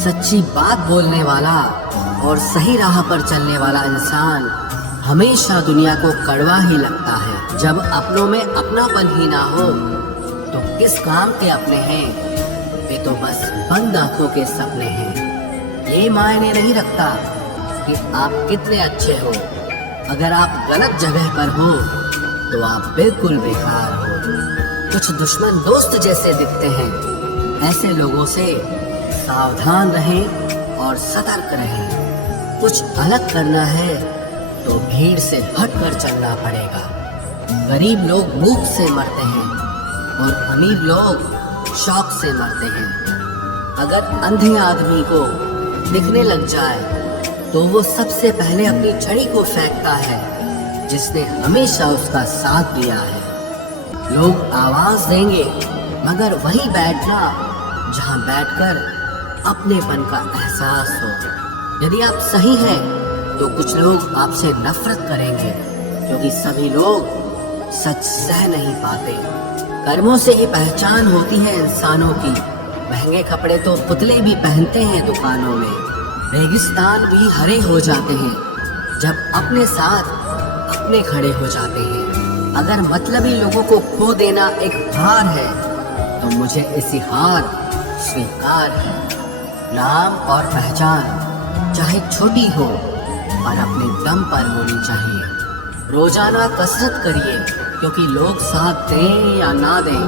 सच्ची बात बोलने वाला और सही राह पर चलने वाला इंसान हमेशा दुनिया को कड़वा ही लगता है। जब अपनों में अपनापन ही ना हो तो किस काम के अपने हैं, वे तो बस बंद आंखों के सपने हैं। ये मायने नहीं रखता कि आप कितने अच्छे हो, अगर आप गलत जगह पर हो तो आप बिल्कुल बेकार हो। कुछ दुश्मन दोस्त जैसे दिखते हैं, ऐसे लोगों से सावधान रहें और सतर्क रहें। कुछ अलग करना है तो भीड़ से हटकर चलना पड़ेगा। गरीब लोग भूख से मरते हैं और अमीर लोग शौक से मरते हैं। अगर अंधे आदमी को दिखने लग जाए तो वो सबसे पहले अपनी छड़ी को फेंकता है जिसने हमेशा उसका साथ दिया है। लोग आवाज देंगे मगर वही बैठना जहां बैठकर अपनेपन का एहसास हो। यदि आप सही हैं तो कुछ लोग आपसे नफरत करेंगे, क्योंकि सभी लोग सच सह नहीं पाते। कर्मों से ही पहचान होती है इंसानों की। महंगे कपड़े तो पुतले भी पहनते हैं दुकानों में। रेगिस्तान भी हरे हो जाते हैं जब अपने साथ अपने खड़े हो जाते हैं। अगर मतलबी लोगों को खो देना एक हार है तो मुझे इसी हार स्वीकार है। नाम और पहचान चाहे छोटी हो पर अपने दम पर होनी चाहिए। रोजाना कसरत करिए, क्योंकि लोग साथ दें या ना दें,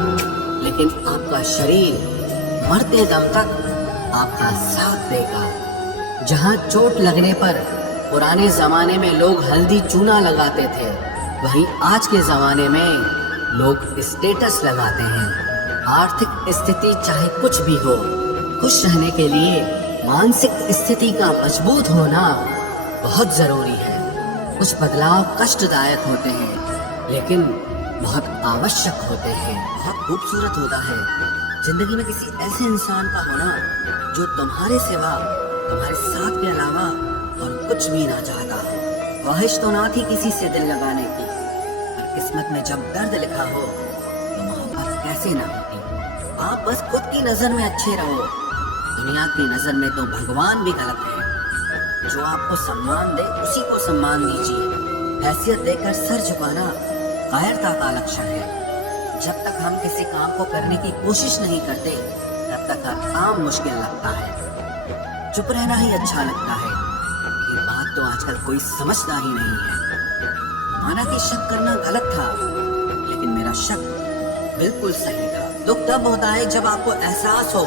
लेकिन आपका शरीर मरते दम तक आपका साथ देगा। जहां चोट लगने पर पुराने जमाने में लोग हल्दी चूना लगाते थे, वहीं आज के जमाने में लोग स्टेटस लगाते हैं। आर्थिक स्थिति चाहे कुछ भी हो, खुश रहने के लिए मानसिक स्थिति का मजबूत होना बहुत जरूरी है। कुछ बदलाव कष्टदायक होते हैं लेकिन बहुत आवश्यक होते हैं। बहुत खूबसूरत होता है जिंदगी में किसी ऐसे इंसान का होना जो तुम्हारे सिवा, तुम्हारे साथ के अलावा और कुछ भी ना चाहता हो। ख्वाहिश तो ना थी किसी से दिल लगाने की, पर किस्मत में जब दर्द लिखा हो तो मोहब्बत कैसे ना होती। आप बस खुद की नजर में अच्छे रहो, दुनिया की नजर में तो भगवान भी गलत है। जो आपको सम्मान दे उसी को सम्मान दीजिए। हैसियत देकर सर झुकाना कायरता का लक्षण है। जब तक हम किसी काम को करने की कोशिश नहीं करते तब तक हर काम मुश्किल लगता है। चुप रहना ही अच्छा लगता है। ये बात तो आजकल कोई समझता ही नहीं है। माना कि शक करना गलत था, लेकिन मेरा शक बिल्कुल सही था। दुख तब होता है जब आपको एहसास हो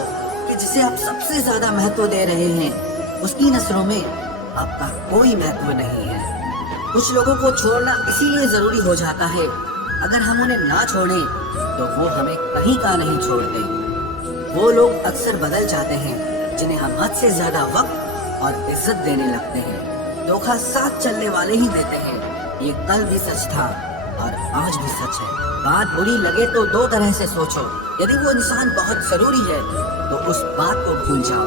कि जिसे आप सबसे ज्यादा महत्व दे रहे हैं उसकी नजरों में आपका कोई महत्व नहीं है। कुछ लोगों को छोड़ना इसीलिए जरूरी हो जाता है, अगर हम उन्हें ना छोड़ें तो वो हमें कहीं का नहीं छोड़ते। वो लोग अक्सर बदल जाते हैं जिन्हें हम हद से ज्यादा वक्त और इज्जत देने लगते हैं। धोखा साथ चलने वाले ही देते हैं। ये कल भी सच था और आज भी सच है। बात बुरी लगे तो दो तरह से सोचो। यदि वो इंसान बहुत जरूरी है तो उस बात को भूल जाओ,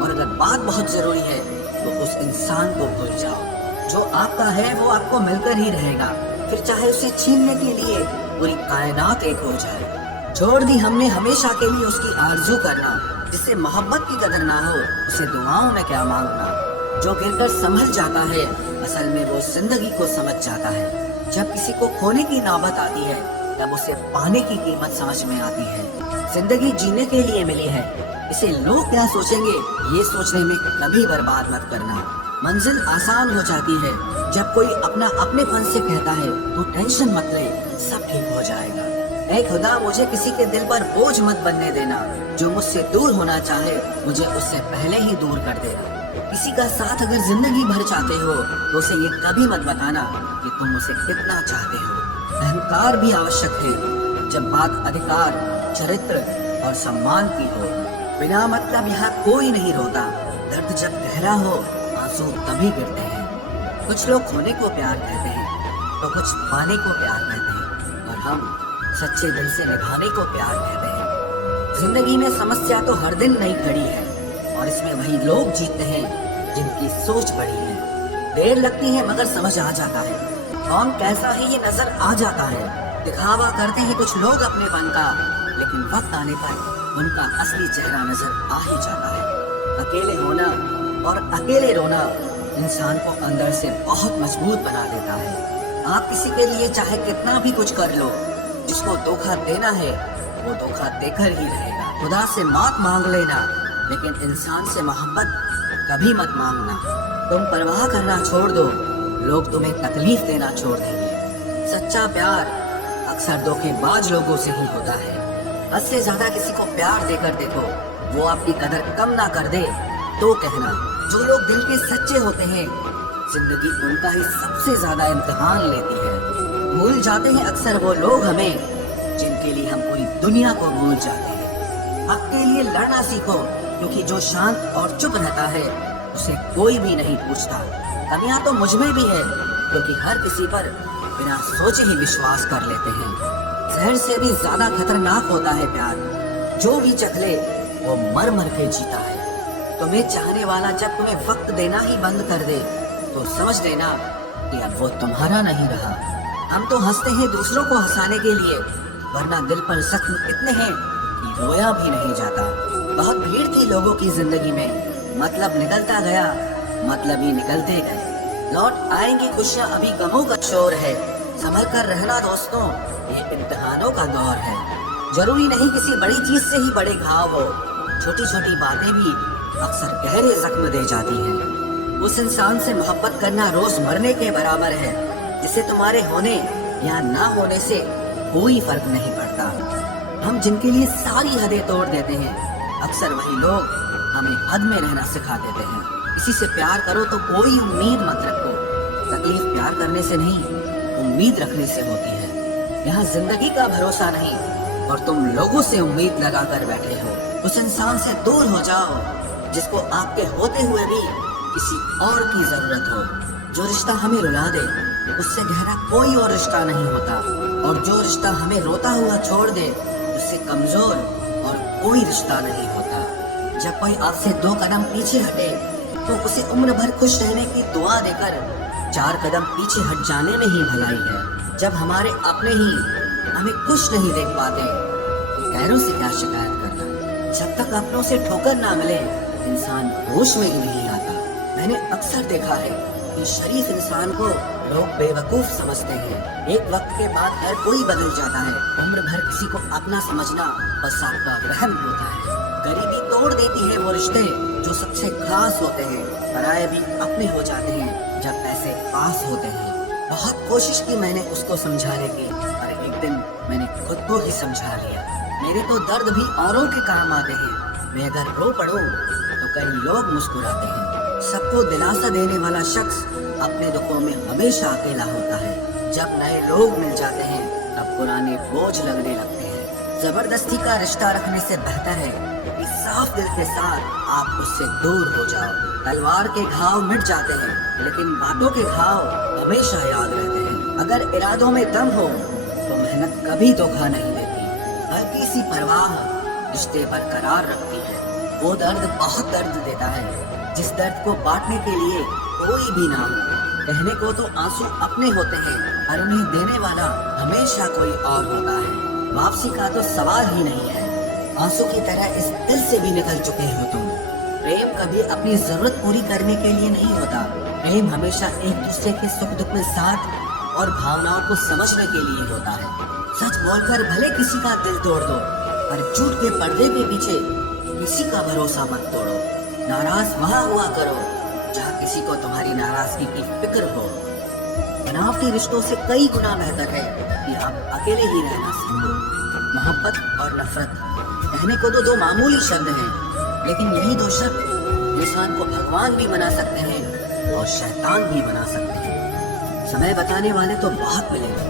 और अगर बात बहुत जरूरी है तो उस इंसान को भूल जाओ। जो आपका है वो आपको मिलकर ही रहेगा, फिर चाहे उसे छीनने के लिए पूरी कायनात एक हो जाए। छोड़ दी हमने हमेशा के लिए उसकी आरज़ू करना। जिसे मोहब्बत की कदर ना हो उसे दुआओं में क्या मांगना। जो गिरकर संभल जाता है असल में वो जिंदगी को समझ जाता है। जब किसी को खोने की नौबत आती है तब उसे पाने की कीमत समझ में आती है। जिंदगी जीने के लिए मिली है, इसे लोग क्या सोचेंगे ये सोचने में कभी बर्बाद मत करना। मंजिल आसान हो जाती है जब कोई अपना अपनेपन से कहता है तो टेंशन मत ले, सब ठीक हो जाएगा। ऐ खुदा, मुझे किसी के दिल पर बोझ मत बनने देना। जो मुझसे दूर होना चाहे मुझे उससे पहले ही दूर कर देना। किसी का साथ अगर जिंदगी भर चाहते हो तो उसे ये कभी मत बताना कि तुम उसे कितना चाहते हो। अहंकार भी आवश्यक है जब बात अधिकार, चरित्र और सम्मान की हो। बिना मतलब यहाँ कोई नहीं रोता। दर्द जब गहरा हो आंसू तभी गिरते हैं। कुछ लोग खोने को प्यार कहते हैं तो कुछ पाने को प्यार कहते हैं, और हम सच्चे दिल से निभाने को प्यार कहते हैं। जिंदगी में समस्या तो हर दिन नई खड़ी है, और इसमें वही लोग जीतते हैं जिनकी सोच बड़ी है। देर लगती है मगर समझ आ जाता है कौन कैसा है, ये नजर आ जाता है। दिखावा करते हैं कुछ लोग अपनेपन का, लेकिन वक्त आने पर उनका असली चेहरा नजर आ ही जाता है। अकेले होना और अकेले रोना इंसान को अंदर से बहुत मजबूत बना देता है। आप किसी के लिए चाहे कितना भी कुछ कर लो, जिसको धोखा देना है वो धोखा देकर ही रहेगा। खुदा से माफ मांग लेना, लेकिन इंसान से मोहब्बत कभी मत मांगना। तुम परवाह करना छोड़ दो, लोग तुम्हें तकलीफ देना छोड़ देंगे। सच्चा प्यार अक्सर धोखेबाज लोगों से ही होता है। हद से ज्यादा किसी को प्यार देकर देखो, वो आपकी कदर कम ना कर दे तो कहना। जो लोग दिल के सच्चे होते हैं, जिंदगी उनका ही सबसे ज्यादा इम्तिहान लेती है। भूल जाते हैं अक्सर वो लोग हमें, जिनके लिए हम पूरी दुनिया को भूल जाते हैं। हक के लिए लड़ना सीखो, क्योंकि जो शांत और चुप रहता है उसे कोई भी नहीं पूछता। कमियां तो मुझ में भी है, क्योंकि हर किसी पर बिना सोचे ही विश्वास कर लेते हैं। जहर से भी ज्यादा खतरनाक होता है प्यार। जो भी चख ले वो मर मर के जीता है। तुम्हें चाहने वाला जब तुम्हें वक्त देना ही बंद कर दे तो समझ लेना कि अब वो तुम्हारा नहीं रहा। हम तो हंसते हैं दूसरों को हंसाने के लिए, वरना दिल पर जख्म इतने हैं कि रोया भी नहीं जाता। बहुत भीड़ थी लोगों की जिंदगी में, मतलब निकलता गया, मतलब ही निकलते गए। लौट आएंगी खुशियाँ, अभी गमों का शोर है। संभल कर रहना दोस्तों, ये इम्तिहानों का दौर है। जरूरी नहीं किसी बड़ी चीज से ही बड़े घाव हो, छोटी छोटी बातें भी अक्सर गहरे जख्म दे जाती हैं। उस इंसान से मोहब्बत करना रोज मरने के बराबर है, जिसे तुम्हारे होने या ना होने से कोई फर्क नहीं पड़ता। हम जिनके लिए सारी हदें तोड़ देते हैं, अक्सर वही लोग हमें हद में रहना सिखा देते हैं। किसी से प्यार करो तो कोई उम्मीद मत रखो। तकलीफ प्यार करने से नहीं, उम्मीद रखने से होती है। यहाँ जिंदगी का भरोसा नहीं और तुम लोगों से उम्मीद लगा कर बैठे हो। उस इंसान से दूर हो जाओ जिसको आपके होते हुए भी किसी और की जरूरत हो। जो रिश्ता हमें रुला दे उससे गहरा कोई और रिश्ता नहीं होता, और जो रिश्ता हमें रोता हुआ छोड़ दे उससे कमजोर और कोई रिश्ता नहीं होता। जब कोई आपसे 2 कदम पीछे हटे तो उसे उम्र भर खुश रहने की दुआ देकर 4 कदम पीछे हट जाने में ही भलाई है। जब हमारे अपने ही हमें खुश नहीं देख पाते तो गैरों से क्या शिकायत करना। जब तक अपनों से ठोकर ना मिले इंसान होश में ही नहीं आता। मैंने अक्सर देखा है कि शरीफ इंसान को लोग बेवकूफ समझते हैं। एक वक्त के बाद हर कोई बदल जाता है। उम्र भर किसी को अपना समझना बस आपका वहम होता है। गरीबी तोड़ देती है वो रिश्ते जो सबसे खास होते हैं। पराये भी अपने हो जाते हैं जब पैसे पास होते हैं। बहुत कोशिश की मैंने उसको समझाने की, पर एक दिन मैंने खुद को ही समझा लिया। मेरे तो दर्द भी औरों के काम आते हैं। मैं अगर रो पड़ूं तो कई लोग मुस्कुराते हैं। सबको दिलासा देने वाला शख्स अपने दुखों में हमेशा अकेला होता है। जब नए लोग मिल जाते हैं तब पुराने बोझ लगने लगते हैं। जबरदस्ती का रिश्ता रखने से बेहतर है कि साफ दिल के साथ आप उससे दूर हो जाओ। तलवार के घाव मिट जाते हैं, लेकिन बातों के घाव हमेशा याद रहते हैं। अगर इरादों में दम हो तो मेहनत कभी धोखा नहीं देती। हल्की सी परवाह रिश्ते बरकरार रखती है। वो दर्द बहुत दर्द देता है जिस दर्द को बांटने के लिए कोई भी ना हो। कहने को तो आंसू अपने होते हैं, पर उन्हें देने वाला हमेशा कोई और होता है। वापसी का तो सवाल ही नहीं है। आंसू की तरह इस दिल से भी निकल चुके हो तुम। प्रेम कभी अपनी जरूरत पूरी करने के लिए नहीं होता। प्रेम हमेशा एक दूसरे के सुख दुख में साथ और भावनाओं को समझने के लिए होता है। सच बोलकर भले किसी का दिल तोड़ दो, पर झूठ के पर्दे के पीछे किसी का भरोसा मत तोड़ो। नाराज वहाँ हुआ करो जहाँ किसी को तुम्हारी नाराजगी की फिक्र हो। बनावटी रिश्तों से कई गुना बेहतर है कि आप अकेले ही रहना सीखो। मोहब्बत और नफरत कहने को तो 2 मामूली शब्द हैं, लेकिन यही 2 शब्द इंसान को भगवान भी बना सकते हैं और शैतान भी बना सकते हैं। समय बताने वाले तो बहुत मिलेंगे,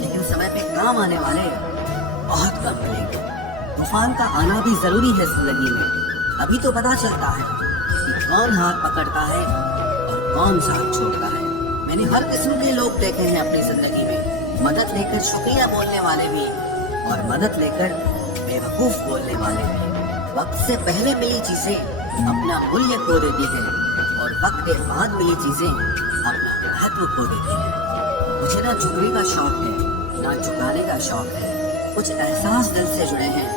लेकिन समय पे काम आने वाले बहुत कम मिलेंगे। तूफान का आना भी जरूरी है जिंदगी में। अभी तो पता चलता है कि कौन हाथ पकड़ता है और कौन साथ छोड़ता है। मैंने हर किस्म के लोग देखे हैं अपनी जिंदगी में। मदद लेकर शुक्रिया बोलने वाले भी और मदद लेकर बेवकूफ बोलने वाले भी। वक्त से पहले मिली चीजें अपना मूल्य खो देती है और वक्त के बाद मिली चीजें अपना महत्व खो देती है। मुझे ना झुकने का शौक है ना झुकाने का शौक है। कुछ एहसास दिल से जुड़े हैं,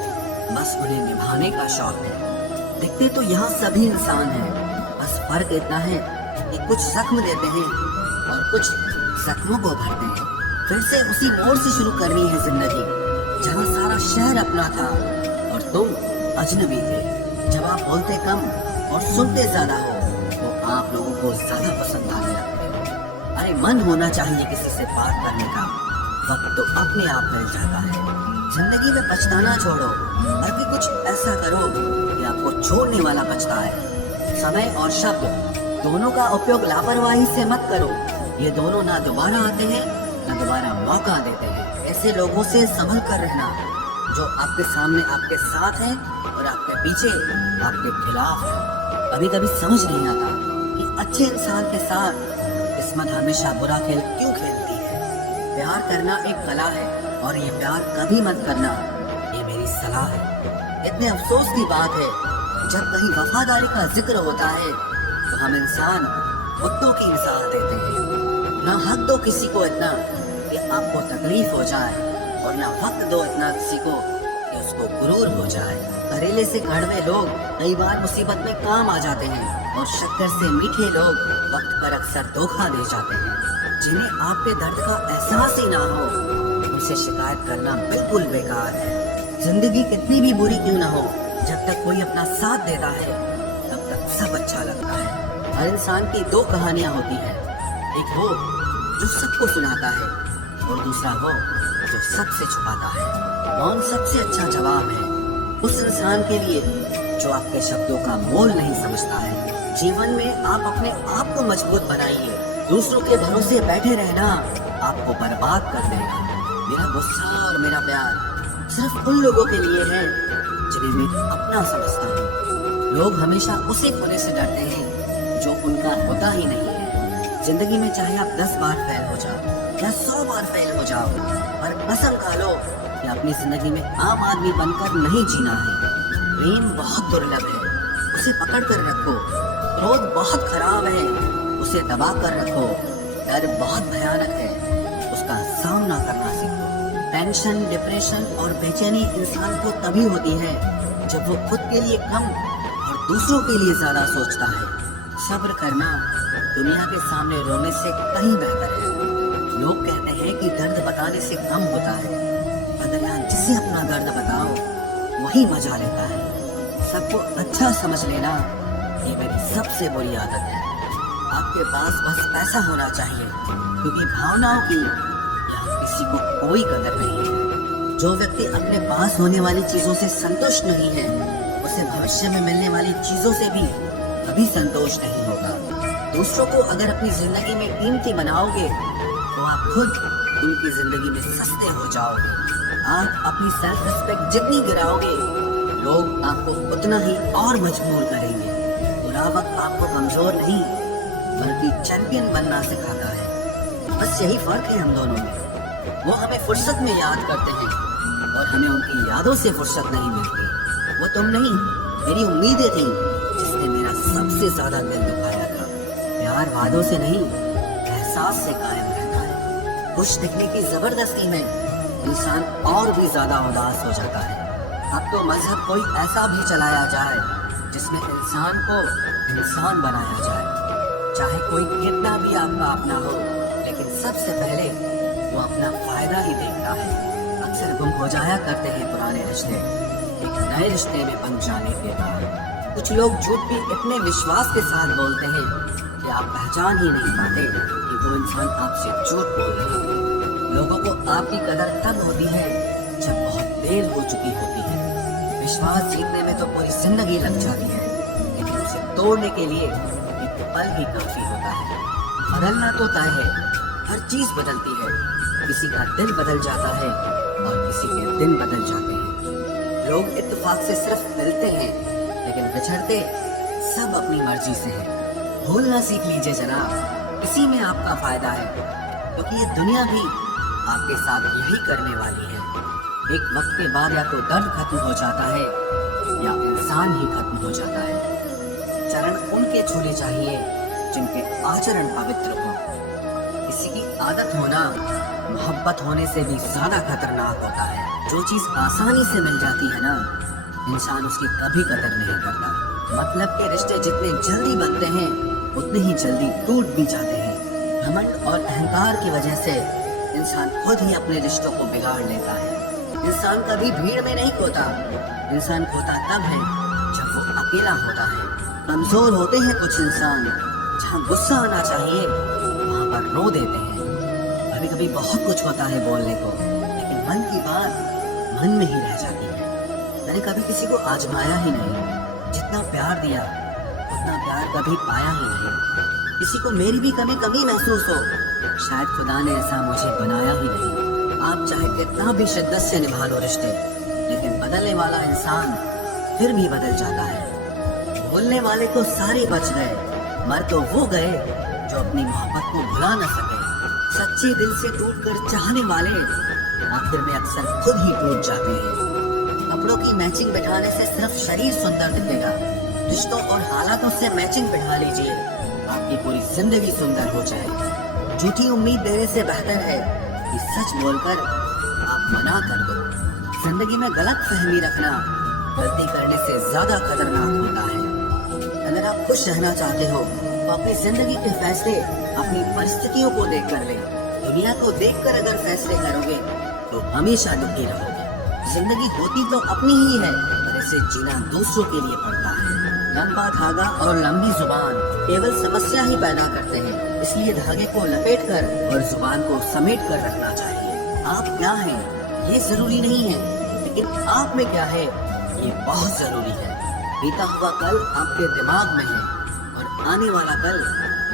बस उन्हें निभाने का शौक है। दिखते तो यहाँ सभी इंसान हैं, बस फर्क इतना है कि कुछ जख्म देते हैं और कुछ जख्मों को भरते हैं। फिर से उसी मोड़ से शुरू करनी है जिंदगी, जहाँ सारा शहर अपना था और तुम अजनबी थे। जब आप बोलते कम और सुनते ज्यादा हो तो आप लोगों को ज्यादा पसंद आने लगते हैं। अरे मन होना चाहिए किसी से बात करने का, वक्त तो अपने आप मिल जाता है। जिंदगी में पछताना छोड़ो, बल्कि कुछ ऐसा करो कि आपको छोड़ने वाला पछताए। समय और शब्द दोनों का उपयोग लापरवाही से मत करो। ये दोनों ना दोबारा आते हैं ना दोबारा मौका देते हैं। ऐसे लोगों से संभल कर रहना जो आपके सामने आपके साथ हैं और आपके पीछे आपके खिलाफ है। कभी कभी समझ नहीं आता कि अच्छे इंसान के साथ किस्मत हमेशा बुरा खेल क्यों खेलती है। प्यार करना एक कला है और ये प्यार कभी मत करना, ये मेरी सलाह है। इतने अफसोस की बात है, जब कहीं वफादारी का जिक्र होता है तो हम इंसान कुत्तों की मिसाल देते हैं। ना हक दो किसी को इतना कि आपको तकलीफ हो जाए और ना वक्त दो इतना किसी को कि उसको गुरूर हो जाए। करेले से कड़वे लोग कई बार मुसीबत में काम आ जाते हैं और शक्कर से मीठे लोग वक्त पर अक्सर धोखा दे जाते हैं। जिन्हें आपके दर्द का एहसास ही ना हो उनसे शिकायत करना बिल्कुल बेकार है। जिंदगी कितनी भी बुरी क्यों ना हो, जब तक कोई अपना साथ देता है तब तक सब अच्छा लगता है। हर इंसान की दो कहानियां होती हैं, एक वो जो सबको सुनाता है और दूसरा वो जो सबसे छुपाता है। मौन सबसे अच्छा जवाब है उस इंसान के लिए जो आपके शब्दों का मोल नहीं समझता है। जीवन में आप अपने आप को मजबूत बनाइए। दूसरों के भरोसे बैठे रहना आपको बर्बाद कर देगा। मेरा गुस्सा और मेरा प्यार सिर्फ उन लोगों के लिए है जिन्हें मैं अपना समझता हूँ। लोग हमेशा उसी खोने से डरते हैं जो उनका होता ही नहीं है। जिंदगी में चाहे आप 10 बार फेल हो जाओ या 100 बार फेल हो जाओ, पर कसम खा लो कि अपनी जिंदगी में आम आदमी बनकर नहीं जीना है। प्रेम बहुत दुर्लभ है, उसे पकड़ कर रखो। क्रोध बहुत खराब है, उसे दबा कर रखो। डर बहुत भयानक है, उसका सामना करना सीखो। टेंशन, डिप्रेशन और बेचैनी इंसान को तभी होती है जब वो खुद के लिए कम और दूसरों के लिए ज्यादा सोचता है। सब्र करना दुनिया के सामने रोने से कहीं बेहतर है। लोग कहते हैं कि दर्द बताने से कम होता है, मगर यहाँ जिसे अपना दर्द बताओ वही मजा लेता है। सबको अच्छा समझ लेना ये मेरी सबसे बुरी आदत है। आपके पास बस पैसा होना चाहिए, क्योंकि भावनाओं की यहाँ किसी को कोई कदर नहीं है। जो व्यक्ति अपने पास होने वाली चीजों से संतुष्ट नहीं है, उसे भविष्य में मिलने वाली चीजों से भी कभी संतोष नहीं होगा। दूसरों को अगर अपनी जिंदगी में कीमती बनाओगे तो आप खुद उनकी जिंदगी में सस्ते हो जाओगे। आप अपनी सेल्फ रिस्पेक्ट जितनी गिराओगे, लोग आपको उतना ही और मजबूर करेंगे। बुरा वक्त आपको कमजोर नहीं बल्कि चैंपियन बनना सिखाता है। बस यही फर्क है हम दोनों में। वो हमें फुर्सत में याद करते हैं और हमें उनकी यादों से फुर्सत नहीं मिलती। वो तुम नहीं, मेरी उम्मीदें थी जिसने मेरा सबसे ज्यादा दिल दुखाया था। प्यार वादों से नहीं, एहसास से कायम रहता है। खुश दिखने की जबरदस्ती में इंसान और भी ज्यादा उदास हो जाता है। अब तो मजहब कोई ऐसा भी चलाया जाए जिसमें इंसान को इंसान बनाया जाए। चाहे कोई कितना भी आपका अपना हो, लेकिन सबसे पहले वो अपना फायदा ही देखता है। अक्सर गुम हो जाया करते हैं पुराने रिश्ते एक नए रिश्ते में बन जाने के बाद। कुछ लोग झूठ भी इतने विश्वास के साथ बोलते हैं कि आप पहचान ही नहीं पाते कि वो इंसान आपसे झूठ बोल रहा है। लोगों को आपकी कदर तब होती है जब बहुत देर हो चुकी होती है। विश्वास जीतने में तो पूरी जिंदगी लग जाती है, लेकिन उसे तोड़ने के लिए एक पल ही काफी होता है। बदलना तो तय है, हर चीज बदलती है। किसी का दिल बदल जाता है और किसी के दिन बदल जाते हैं। लोग इत्तेफाक से सिर्फ मिलते हैं, लेकिन बिछड़ते सब अपनी मर्जी से हैं। भूलना सीख लीजिए जनाब, इसी में आपका फायदा है, क्योंकि ये दुनिया भी आपके साथ यही करने वाली है। एक वक्त के बाद या तो दर्द खत्म हो जाता है या इंसान ही खत्म हो जाता है। चरण उनके छूने चाहिए जिनके आचरण पवित्र हो। किसी की आदत होना मोहब्बत होने से भी ज्यादा खतरनाक होता है। जो चीज आसानी से मिल जाती है ना, इंसान उसकी कभी कदर नहीं करता। मतलब के रिश्ते जितने जल्दी बनते हैं उतने ही जल्दी टूट भी जाते हैं। घमंड और अहंकार की वजह से इंसान खुद ही अपने रिश्तों को बिगाड़ लेता है। इंसान कभी भीड़ में नहीं खोता, इंसान खोता तब है जब वो अकेला होता है। कमजोर होते हैं कुछ इंसान, जहाँ गुस्सा आना चाहिए वहाँ पर रो देते हैं। कभी कभी बहुत कुछ होता है बोलने को, लेकिन मन की बात मन में ही रह जाती है। मैंने कभी किसी को आजमाया ही नहीं, जितना प्यार दिया उतना प्यार कभी पाया ही नहीं। किसी को मेरी भी कमी महसूस हो, शायद खुदा ने ऐसा मुझे बनाया ही नहीं। आप चाहे कितना भी शिद्दत से निभा लो रिश्ते, लेकिन बदलने वाला इंसान फिर भी बदल जाता है। बोलने वाले को सारे बच गए, मर तो वो गए जो अपनी मोहब्बत को भुला न सके। सच्चे दिल से टूटकर चाहने वाले आखिर में अक्सर खुद ही टूट जाते हैं। कपड़ों की मैचिंग बिठाने से सिर्फ शरीर सुंदर दिखेगा, रिश्तों और हालातों से मैचिंग बिठा लीजिए, आपकी पूरी जिंदगी सुंदर हो जाए। झूठी उम्मीद देने से बेहतर है कि सच बोलकर आप मना कर दो। जिंदगी में गलत फहमी रखना गलती करने से ज्यादा खतरनाक होता है। अगर आप खुश रहना चाहते हो तो अपनी जिंदगी के फैसले अपनी परिस्थितियों को देखकर ले। दुनिया को देखकर अगर फैसले करोगे तो हमेशा दुखी रहोगे। जिंदगी होती तो अपनी ही है, पर इसे जीना दूसरों के लिए पड़ता है। लंबा धागा और लंबी जुबान केवल समस्या ही पैदा करते हैं, इसलिए धागे को लपेट कर और जुबान को समेट कर रखना चाहिए। आप क्या हैं ये जरूरी नहीं है, लेकिन आप में क्या है ये बहुत जरूरी है। बीता हुआ कल आपके दिमाग में है और आने वाला कल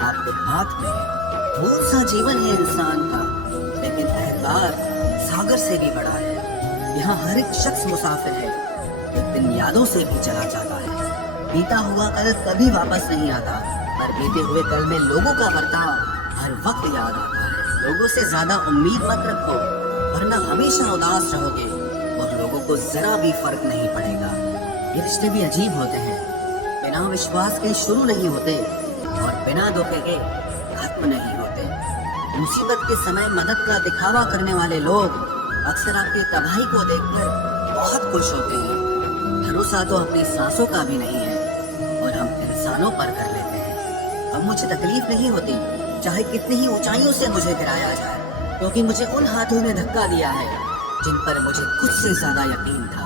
आपके हाथ में है। भूल सा जीवन है इंसान का, लेकिन अहंकार सागर से भी बड़ा है। यहाँ हर एक शख्स मुसाफिर है, एक दिन यादों से भी चला जाता है। बीता हुआ कल कभी वापस नहीं आता, पर बीते हुए कल में लोगों का बर्ताव हर वक्त याद आता है। लोगों से ज्यादा उम्मीद मत रखो, वरना हमेशा उदास रहोगे और लोगों को जरा भी फर्क नहीं पड़ेगा। ये रिश्ते भी अजीब होते हैं, बिना विश्वास के शुरू नहीं होते और बिना धोखे के खत्म नहीं होते। मुसीबत के समय मदद का दिखावा करने वाले लोग अक्सर आपकी तबाही को देखकर बहुत खुश होते हैं। भरोसा तो अपनी सांसों का भी नहीं है और हम इंसानों पर कर लेते हैं। अब मुझे तकलीफ नहीं होती, चाहे कितनी ही ऊंचाइयों से मुझे गिराया जाए, क्योंकि मुझे उन हाथों ने धक्का दिया है जिन पर मुझे खुद से ज्यादा यकीन था।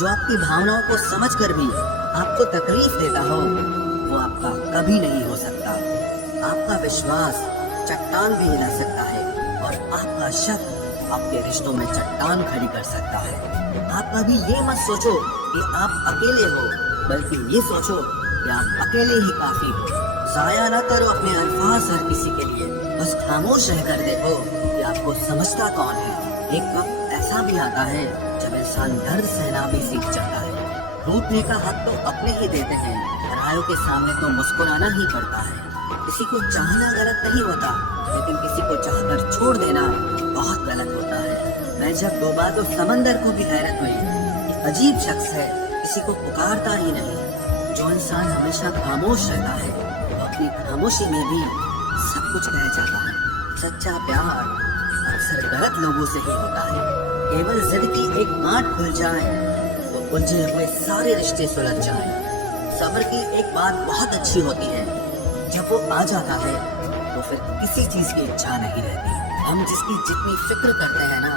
जो आपकी भावनाओं को समझकर भी आपको तकलीफ देता हो, वो आपका कभी नहीं हो सकता। आपका विश्वास चट्टान भी हिला सकता है और आपका शक आपके रिश्तों में चट्टान खड़ी कर सकता है। आप कभी ये मत सोचो कि आप अकेले हो, बल्कि ये सोचो कि आप अकेले ही काफी हो। जाया ना करो अपने अल्फाज हर किसी के लिए, बस खामोश रहकर देखो कि आपको समझता कौन है। एक वक्त ऐसा भी आता है जब इंसान दर्द सहना भी सीख जाता है। टूटने का हक तो अपने ही देते हैं, परायों के सामने तो मुस्कुराना ही पड़ता है। किसी को चाहना गलत नहीं होता, लेकिन किसी को चाहकर छोड़ देना बहुत गलत होता है। मैं जब डूबा तो समंदर को भी हैरत हुई। एक अजीब शख्स है, किसी को पुकारता ही नहीं। जो इंसान हमेशा खामोश रहता है, वो अपनी खामोशी में भी सब कुछ कह जाता है। सच्चा प्यार अक्सर गलत लोगों से ही होता है। केवल जिद की एक गांठ खुल जाए तो उलझे हुए सारे रिश्ते सुलझ जाए। सब्र की एक बात बहुत अच्छी होती है, जब वो आ जाता है तो फिर किसी चीज की इच्छा नहीं रहती। हम जिसकी जितनी फिक्र करते हैं ना,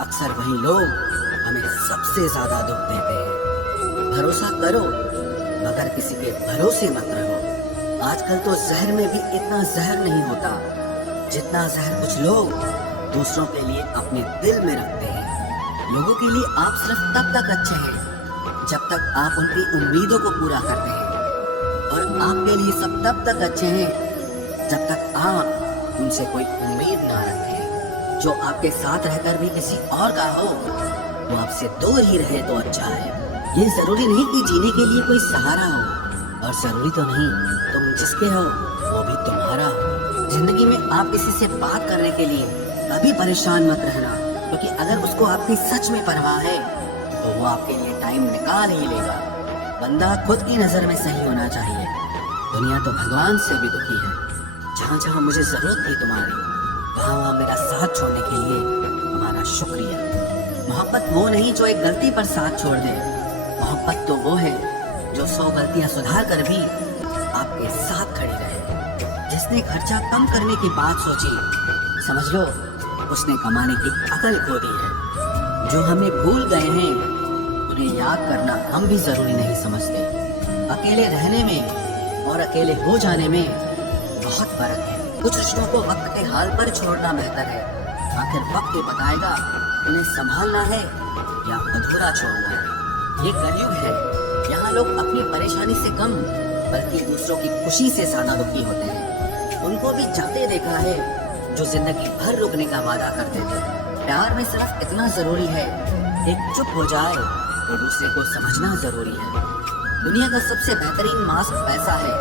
अक्सर वही लोग हमें सबसे ज्यादा दुख देते हैं। भरोसा करो मगर किसी के भरोसे मत रहो। आजकल तो जहर में भी इतना जहर नहीं होता जितना जहर कुछ लोग दूसरों के लिए अपने दिल में रखते हैं। लोगों के लिए आप सिर्फ तब तक अच्छे हैं जब तक आप उनकी उम्मीदों को पूरा करते हैं, और आपके लिए सब तब तक अच्छे हैं जब तक आप उनसे कोई उम्मीद ना रखें। जो आपके साथ रहकर भी किसी और का हो, वो आपसे दूर ही रहे तो अच्छा है। ये जरूरी नहीं कि जीने के लिए कोई सहारा हो, और जरूरी तो नहीं तुम जिसके हो वो भी तुम्हारा हो। जिंदगी में आप किसी से बात करने के लिए कभी परेशान मत रहना, क्योंकि अगर उसको आपकी सच में परवाह है तो वो आपके लिए टाइम निकाल ही लेगा। बंदा खुद की नजर में सही होना चाहिए। दुनिया तो भगवान से भी दुखी है। जहाँ जहाँ मुझे जरूरत थी तुम्हारी, वहाँ वहाँ मेरा साथ छोड़ने के लिए तुम्हारा शुक्रिया। मोहब्बत वो नहीं जो एक गलती पर साथ छोड़ दे। मोहब्बत तो वो है जो 100 गलतियां सुधार कर भी आपके साथ खड़ी रहे, जिसने खर्चा कम करने की बात सोची, समझ लो उसने कमाने की अकल खो दी है। जो हमें भूल गए हैं उन्हें याद करना हम भी जरूरी नहीं समझते। अकेले रहने में और अकेले हो जाने में बहुत फर्क है। कुछ रिश्तों को वक्त के हाल पर छोड़ना बेहतर है। आखिर वक्त ही बताएगा उन्हें संभालना है या अधूरा छोड़ना है। ये कलयुग है, यहाँ लोग अपनी परेशानी से कम बल्कि दूसरों की खुशी से ज्यादा दुखी होते हैं। उनको भी जाते देखा है जो जिंदगी भर रुकने का वादा करते थे। प्यार में सिर्फ इतना जरूरी है, एक चुप हो जाए तो दूसरे को समझना जरूरी है। दुनिया का सबसे बेहतरीन मास्क पैसा है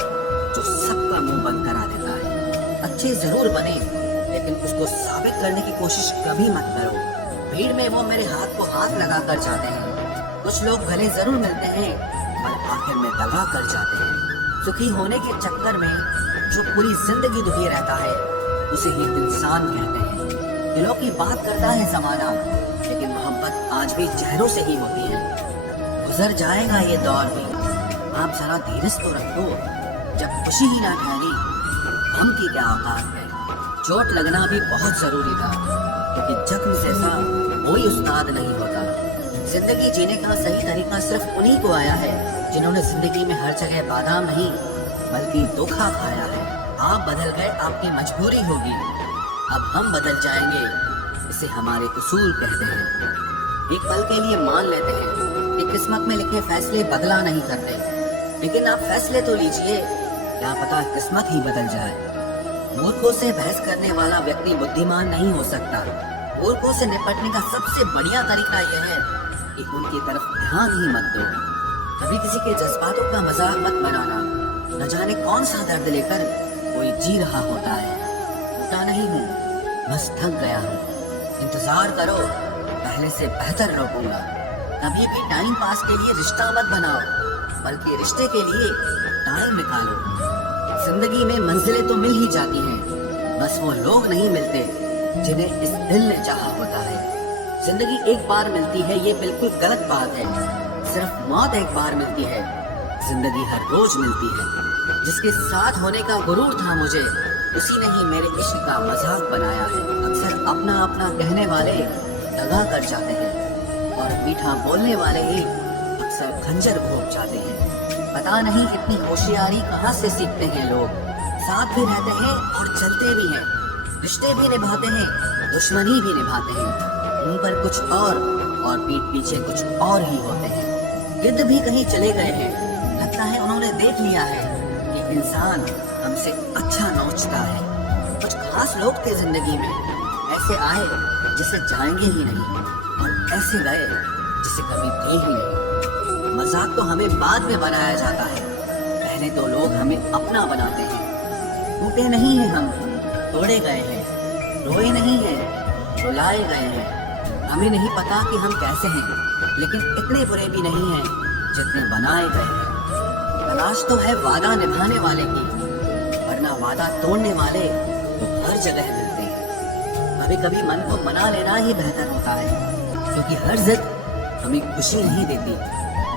जो सबका मुंह बंद करा देता है। अच्छे जरूर बने लेकिन उसको साबित करने की कोशिश कभी मत करो। भीड़ में वो मेरे हाथ को हाथ लगा कर जाते हैं। कुछ लोग भले जरूर मिलते हैं पर आखिर में दगा कर जाते हैं। सुखी होने के चक्कर में जो पूरी जिंदगी दुखी रहता है उसे ही इंसान कहते हैं। दिलों की बात करता है जमाना, लेकिन मोहब्बत आज भी चेहरों से ही होती है। गुजर जाएगा ये दौर भी, आप जरा धीरज तो रखो। जब खुशी ही ना ठहरी गम की क्या औकात है। चोट लगना भी बहुत जरूरी था, क्योंकि जख्म जैसा कोई उस्ताद नहीं होता। जिंदगी जीने का सही तरीका सिर्फ उन्हीं को आया है जिन्होंने जिंदगी में हर जगह बादाम नहीं बल्कि धोखा खाया है। आप बदल गए, आपकी मजबूरी होगी, अब हम बदल जाएंगे, इसे हमारे उसूल कहते हैं। एक पल के लिए मान लेते हैं कि किस्मत में लिखे फैसले बदला नहीं करते, लेकिन आप फैसले तो लीजिए, क्या पता किस्मत ही बदल जाए। मूर्खों से बहस करने वाला व्यक्ति बुद्धिमान नहीं हो सकता। मूर्खों से निपटने का सबसे बढ़िया तरीका यह है कि उनकी तरफ ध्यान ही मत दो। कभी किसी के जज्बातों का मजाक मत बनाना। न जाने कौन सा दर्द लेकर कोई जी रहा होता है। टूटा नहीं हूँ, बस थक गया हूँ। इंतजार करो, पहले से बेहतर रोकूंगा। कभी भी टाइम पास के लिए रिश्ता मत बनाओ, बल्कि रिश्ते के लिए टाइम निकालो। जिंदगी में मंजिलें तो मिल ही जाती हैं, बस वो लोग नहीं मिलते जिन्हें इस दिल ने चाहा होता है। जिंदगी एक बार मिलती है, ये बिल्कुल गलत बात है। सिर्फ मौत एक बार मिलती है, जिंदगी हर रोज मिलती है। जिसके साथ होने का गुरूर था मुझे, उसी ने ही मेरे इश्क का मजाक बनाया है। अक्सर अपना अपना कहने वाले दगा कर जाते हैं, और मीठा बोलने वाले ही अक्सर खंजर भोग जाते हैं। पता नहीं इतनी होशियारी कहाँ से सीखते हैं लोग। साथ भी रहते हैं और चलते भी हैं, रिश्ते भी निभाते हैं, दुश्मनी भी निभाते हैं। मुंह पर कुछ और पीठ पीछे कुछ और ही होते हैं। गिद्ध भी कहीं चले गए हैं, लगता है उन्होंने देख लिया है कि इंसान हमसे अच्छा नोचता है। कुछ खास लोग थे जिंदगी में, ऐसे आए जिसे जाएंगे ही नहीं, और ऐसे गए जिसे कभी थे ही नहीं। मजाक तो हमें बाद में बनाया जाता है, पहले तो लोग हमें अपना बनाते हैं। टूटे नहीं हैं हम, तोड़े गए हैं। रोए नहीं हैं, रुलाए गए हैं। हमें नहीं पता कि हम कैसे हैं, लेकिन इतने बुरे भी नहीं हैं जितने बनाए गए हैं। तलाश तो है वादा निभाने वाले की, वरना वादा तोड़ने वाले तो हर जगह मिलते हैं। कभी कभी मन को मना लेना ही बेहतर होता है, क्योंकि हर जिद हमें खुशी नहीं देती।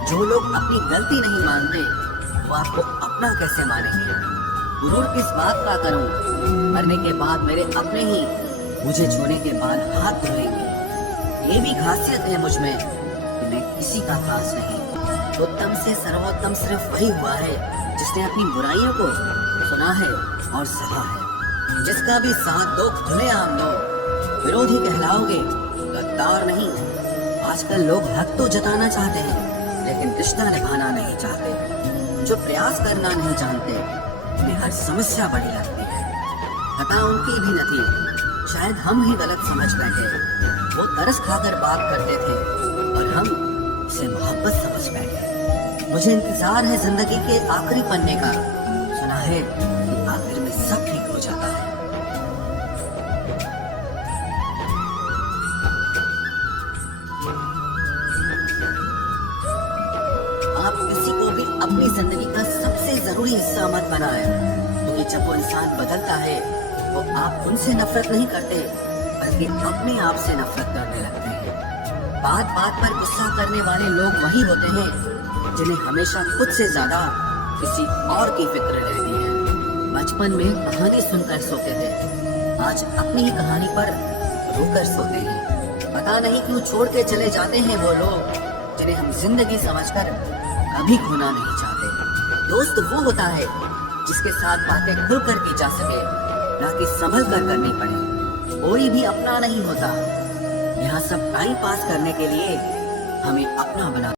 जो लोग अपनी गलती नहीं मानते वो आपको अपना कैसे मानेंगे। गुरूर किस बात का करूं, मरने के बाद मेरे अपने ही मुझे छूने के बाद हाथ धोएंगे। ये भी खासियत है मुझ में कि मैं किसी का खास नहीं। उत्तम से सर्वोत्तम सिर्फ वही हुआ है जिसने अपनी बुराइयों को सुना है और सहा है। जिसका भी साथ दो खुलेआम दो, विरोधी कहलाओगे, गद्दार नहीं। आजकल लोग हक तो जताना चाहते हैं, लेकिन रिश्ता निभाना नहीं चाहते। जो प्रयास करना नहीं जानते, उन्हें हर समस्या बड़ी लगती है। खता उनकी भी न थी, शायद हम ही गलत समझ बैठे। वो तरस खाकर बात करते थे और हम उसे मोहब्बत समझ बैठे। मुझे इंतजार है जिंदगी के आखिरी पन्ने का, सुना है कि आखिर में सब ठीक हो जाता है। आप किसी को भी अपनी जिंदगी का सबसे जरूरी हिस्सा मत बनाएं, क्योंकि जब वो इंसान बदलता है तो आप उनसे नफरत नहीं करते, बल्कि अपने आप से नफरत करने लगते हैं। बात बात पर गुस्सा करने वाले लोग वही होते हैं जिन्हें हमेशा खुद से ज्यादा किसी और की फिक्र रहती है। बचपन में कहानी सुनकर सोते थे, आज अपनी ही कहानी पर रोकर सोते हैं। पता नहीं क्यों छोड़ के चले जाते हैं वो लोग जिन्हें हम जिंदगी समझकर कभी खोना नहीं चाहते। दोस्त वो होता है जिसके साथ बातें खुलकर की जा सके, ना कि संभल कर करनी पड़े। कोई भी अपना नहीं होता, यहाँ सब टाइम पास करने के लिए हमें अपना बना